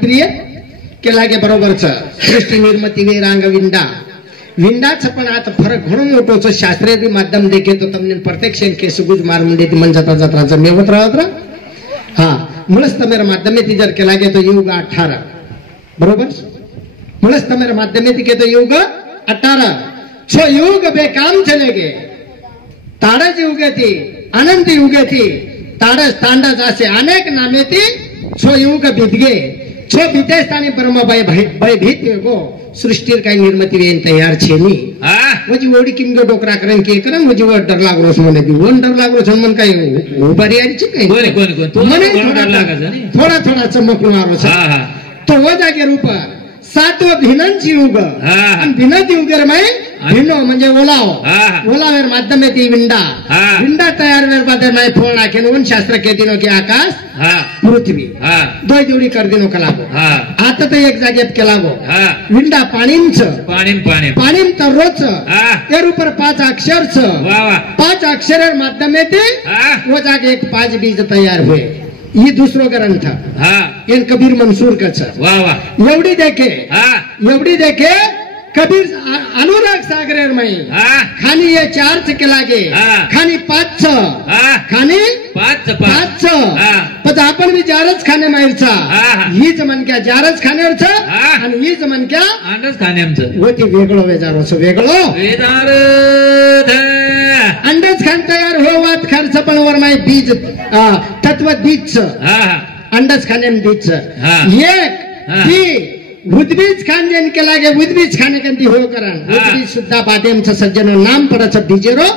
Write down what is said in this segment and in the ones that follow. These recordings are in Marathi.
प्रिय केला गे बरोबरच सृष्टी निर्मिती वे रांग विंडा विंडाच पण आता फरक घणो मोठो छ शास्त्रीय बी माध्यम देखे तो તમને प्रत्यक्ष के सुगुज मार मुंडे मंजता जत्रा मेवत राहत हाँ मुळस तमेर माध्यमेती जर केला गे तो युग 18 बरोबर मुळस तमेर माध्यमेती के तो युग 18 छो युग बेकाम चले गे ताड़ज युगे थी अनंत युगे थी ताड़ज तांडज असे अनेक नामे थी छो युग बीत गे छो बीतेस्तानी ब्रह्मबाई भयभीत गो सृष्टीर काही निर्मिती वेन तयार छेनी मुझे ओडी किंग डोकरा करन के करन मुझे वो डर लाग रोस मने दी वन डर लाग रोस मन काही उबारी आली छ काही कोण मने डर लागा थोड़ा थोड़ा चमकलो आरो छ तो वो जागे रूप सातव भिनंची युग आणि भिनंची युगर मै भिनो म्हणजे ओलाव ओलावेर माध्यमे ती विंडा विंडा तयार वेर बादर मै फोन आखेन वन शास्त्र के दिनो के आकाश पृथ्वी दोय जोडी कर दिनो कलागो आता तो एक जागेत केलागो विंडा पाणींच पाणीं तरोच एर ऊपर 5 अक्षर छ 5 अक्षरेर माध्यमे ती वो जागे एक 5 बीज तयार हुए ये दूसरो ग्रंथ इन कबीर मंसूर का वाह एवढी देखे कबीर अनुराग सागरेर मई खानी ये 4 के लागे खानी 5 खानी 5 पण आपण भी जारच खाने मायरचा ही जमन क्या जारच खानेरच आणि ही जमन क्या अंडच खानेमच होती वेगळो वेजारोच वेगळो वेदार अंडच खान तयार हो वात खर्च पण वर माय बीज तत्व बीज अंडच खानेम बीज एक ती उद्बीज खान जन के लागे उद्बीज खाने कंती हो करन उद्बीज सुद्धा बादेम छ सज्जनो नाम पडच बीजेरो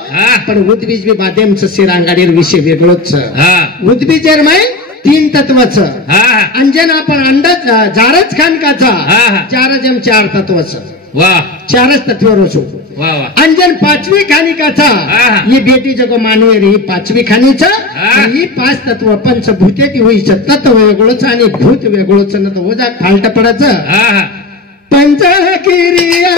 पण उद्बीज भी बादेम छ सिरांगाडीर विषय वेगळोच उद्बीजेर माय 3 तत्व छ अंजन आपण अंडच जारच खान काचा जारज एम 4 तत्व छ वाह 4च तत्व रोचो वाह अंजन 5वी खानी का था ये बेटी जगो मानवे रे 5वी खानी छ ही 5 तत्व पंचभूते ती होई छ तत्व वेगळोच आणि भूत वेगळोच न तो वजा फाल्ट पडच पंच क्रिया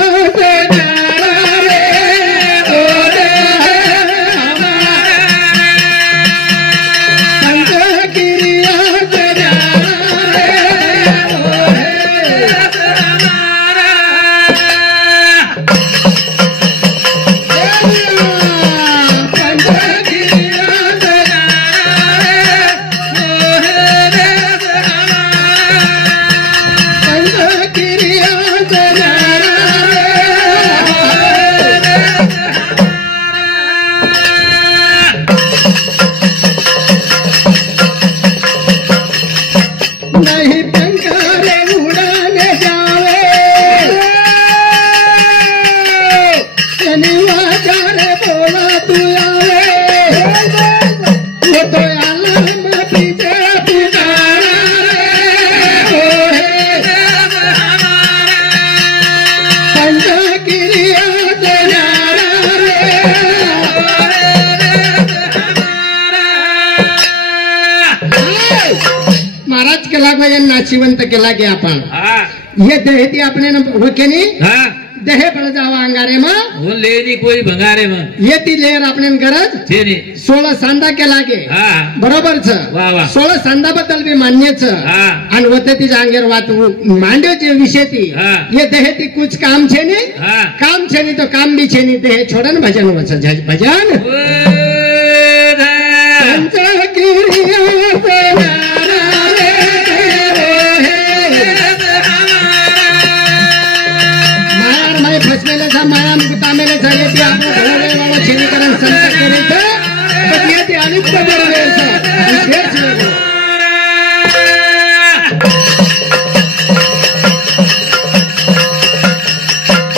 नाचिवंत केला गे आपण ये देह ती आपने होकेनी देह पड़ जावा अंगारे मा वो लेनी कोई भंगारे मा ये ती लेर आपने गरज छेनी 16 सांदा केला गे बरोबर छ 16 सांदा बद्दल भी मान्य छ आणि होते ती जांगेर वात मांड्यो चे विषय ती ये देह ती कुछ काम छेनी तो काम भी छेनी देह छोड़न भजन वच भजन माया मुक्ता मेले झाले ती आपण घडवे वाला छेनीकरण संत केले तर ये ती अनित्य बरोबर विशेष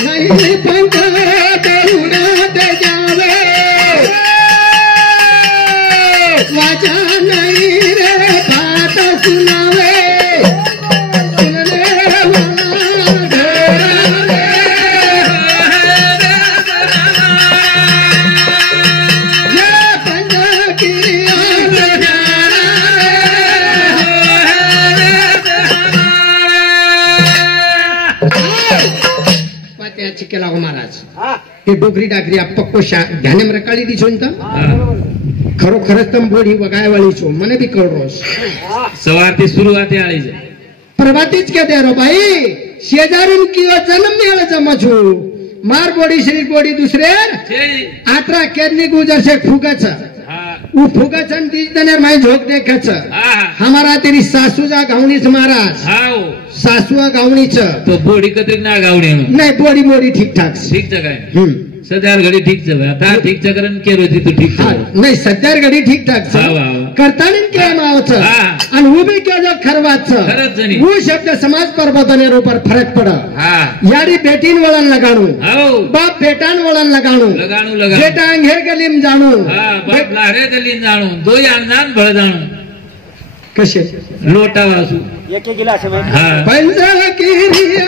नाही पंथ करुणात जावे वाचा नाही रे बात सुनावे केला हो महाराज ते डोगरी डागरी पक्को ध्यान में रकाली दी छो खरो खरच तम बोडी वगाय वाली छो मने भी कळ रोस सवार થી शुरुआत आली છે प्रभातीच के दे रो भाई शेजारून कियो जन्म मेळ जमछु मार बोडी श्री बोडी दुसरे आत्रा केरनी गुजर से फुगच वो फुगच न बीज दनेर माई झोक देखच हमारा तेरी सासूजा गावणीच महाराज सासुआ गावणीच तो बोडी कतरी ना गावणी नाही बोडी मोडी ठीक ठाक ठीक जगह सध्या घडी ठीक जगह आता ठीक जगरण केलो ती तू ठीक नाही सध्या घडी ठीक ठाक करतानी के मावच आणि उभी के जो खरवाच वो शब्द समाज पर बदने ऊपर फरक पड़ यारी बेटीन वळण लगाणू बाप बेटान वळण लगाणू बेटा अंघेर गलीम जाणू बाप लारे गलीम जाणू दो अंजान भळ जाणू कसे लोटा वासू एक गिलास पंजा किरिया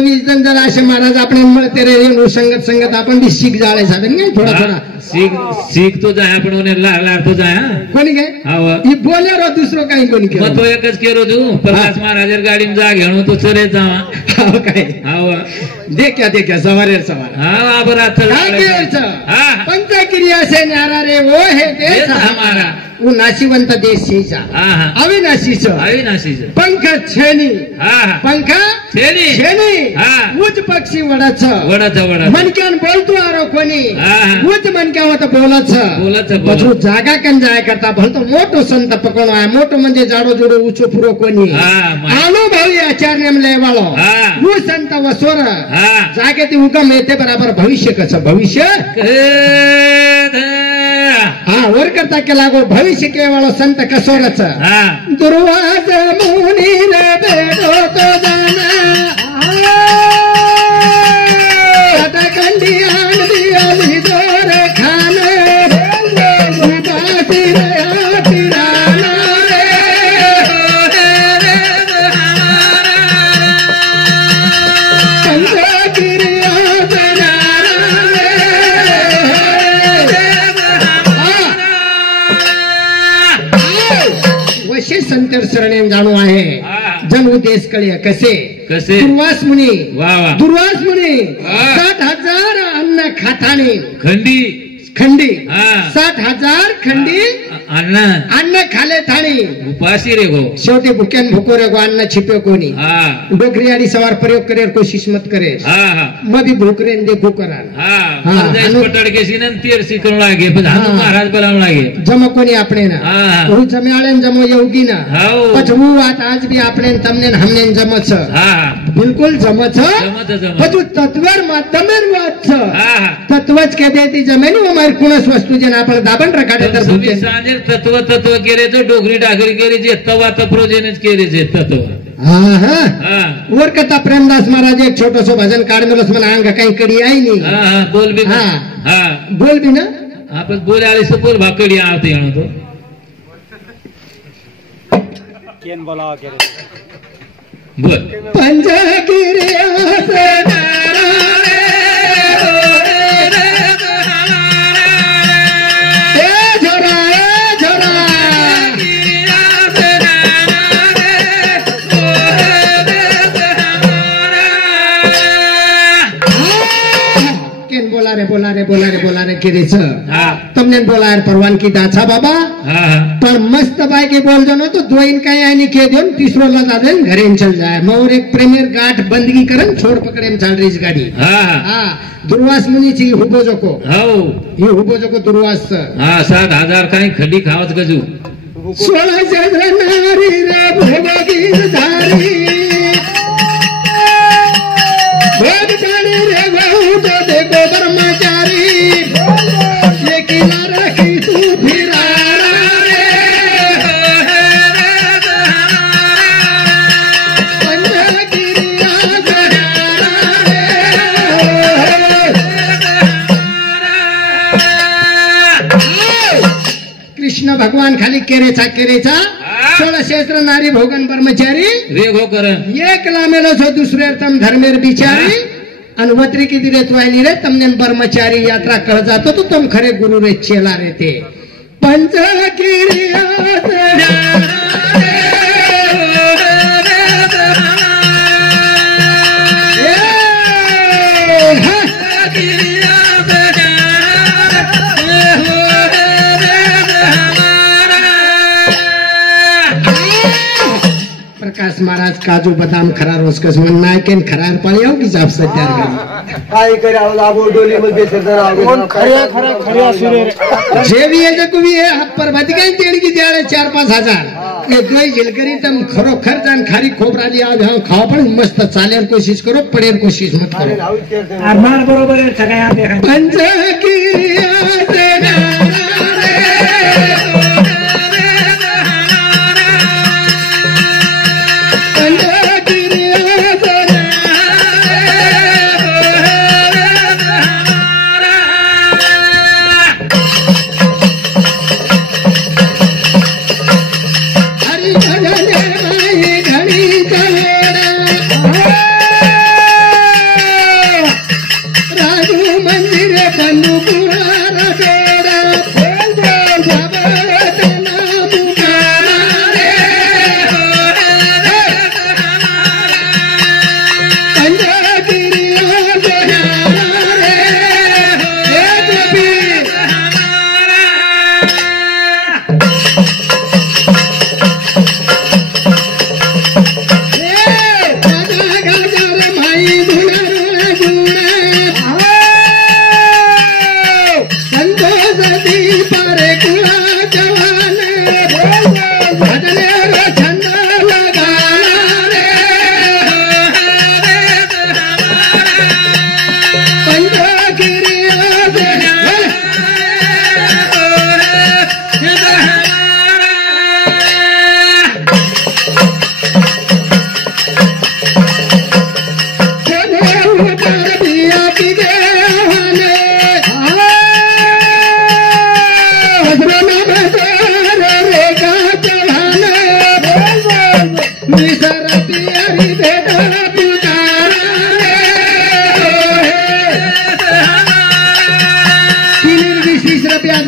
वीस जण जरा असे महाराज आपण मिळते रे संगत संगत आपण भी सीख जाळे साधन काय थोडा थोडा सीख तो जाय आपण लार तो जाय कोणी काय बोले रो दुसरं काही कोणी मग तो एकच केरो तू प्रकाश महाराज गाडीन जा घेणो तो चरे जावा काय देखा सवारे सवार हा बरं पंचक्रिया से न्यारा रे वो है देश हमारा वो नाशिवंत देश शेजा अविनाशीच पंख छेनी पंख छेनी उच पक्षी वडाच मनक्यान बोलतो आरो कोणी उच मनक्यावर बोलच जागा कन जाय करता भलतो मोठो संत पकडो आहे मोठो म्हणजे जाडो जोडो उचो पुरो कोणी अनुभवी आचार्य लेवाळो वो संत वसोर जागे ती उगम येते बराबर भविष्य कसं भविष्य वर करता केला गो भविष्य केवळ संत कसोरच दुर्वास मुनी रे बेडो तो जाना कंडी आंधी आली दोर खान बासी रे तिराना संतर शरण जाणू आहे जन उद्देश कळे कसे दुर्वास मुनी 60,000 अन्न खाताने खंडी 60,000 खंडी अन्न खाले थाणी उपासी रे गो शेवटी भुक्यान भुको रे गो अन्न छिपे कोणी डोकरी आडी सवार प्रयोग करे कोशिश मत करे मभी भूकरे देखो करा पटड़ के सीनन तीर सी करू लागे महाराज बोलाव लागे जम कोणी आपणे ना वो जम्याळे जमो योगी ना पछू वात आज भी आपणे तमने हमने जमच बिल्कुल जमच पछू तत्वर माध्यमेर वाच तत्वच के देती जमेनी हमारी कुणस वस्तू जे आपण दाबन रखाडे तर भूके तत्व केले तो डोगरी डागरी केले जे तवा तप्रोजेनेच केले जे तत्व वर कथा प्रेमदास महाराज एक छोटस भजन काढमेलस मला अंग काही कडी आई नाही बोल भी बोल भी ना आपण बोले आले से बोल भाकडी आवते हणो तो केन बोलावा केरे बोल पंजगिरी आसना बोला रे किरेच तमने बोला परवानगी दाचा बाबा पर मस्त बायके बोल दो ना तो द्वैन काय आणि के देऊन तिसरो ला जादेन घरे चल जाय मोर एक प्रेमियर गाठ बंदगी करन छोड़ पकड़े चाल रही गाड़ी दुर्वास मुनीची हुबो जोको ही हुबो जोको दुर्वास 60,000 काही खडी खावत गजू 16 नारी रे भोगी धारी भोग जाने रे गहू तो देखो ब्रह्मचारी लेकिन रखी तू फिरा रे पंजगिरिया कृष्ण भगवान खाली केरेचा 16 नारी भोगन ब्रह्मचारी रेगो कर एक लामेलो छो दुसरे तम धर्मेर बिचारी अनवत्री की दिरे त्वायनी रे तमने ब्रह्मचारी यात्रा कर जातो तो तुम खरे गुरु रे चेला रे ते पंचगिरिया काजू बदाम खरार उसकस मन नायकेन खरार पाळी आव की जाप सत्यार गई काय करे आबो डोली मध्ये कोण खऱ्या खऱ्या खऱ्या सुरे जे भी है जो भी है हाथ पर बच गई तेड़ की दिहाड़े 4-5 हजार एक दो झिलकरी तम खरो खर्चान खारी खोबराली आव हाँ खाओ पण मस्त चालेर कोशिश करो पडेर कोशिश मत करो मार बरोबर आहे सगळ्या देखा पंच की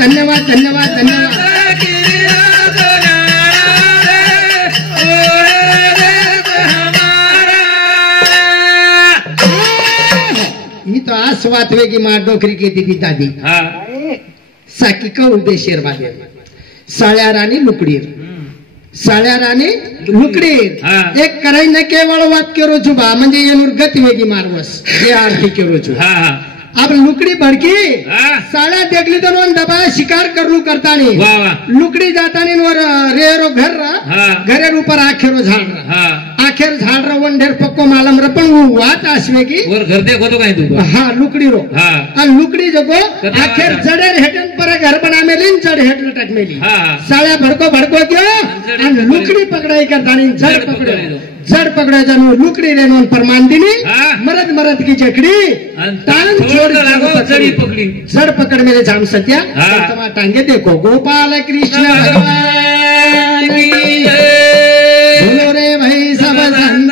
धन्यवाद धन्यवाद धन्यवाद मी तो आज वातवे की मार डोकरी के दी दादी साकी का उभे शेरबागे साळ्या राणी लुकडीर साळ्या राणी लुकडीर एक कराई न केवळ वात केरो जुबा म्हणजे येनूर गती वेगी मारवस ये आरती केरो जु अब लुकड़ी भड़की साड़ा देखली तो नोन दबा शिकार करलू करता नहीं लुकड़ी जाता नहीं और रेरो घर घरेर ऊपर आखेरो झाड़ रहा आखेर झाड़ रहा वन ढेर पक्को मालम रपन वो वात आसवे की और घर देखो तो कहीं तू हाँ लुकड़ी रो और लुकड़ी जगो आखेर जड़े हेटन पर घर बना में लिन जड़ हेट लटक में ली साड़ा भड़को क्यों लुकड़ी पकड़ाई करता नहीं जड़ पकड़ा जानो लुकड़ी रे नोन पर मांदिनी मरद की जकड़ी तान पकड़ी जड़ पकड़ मेरे जाम सत्या टांगे देखो गोपाल कृष्ण भगवान बोलो रे भाई सब संत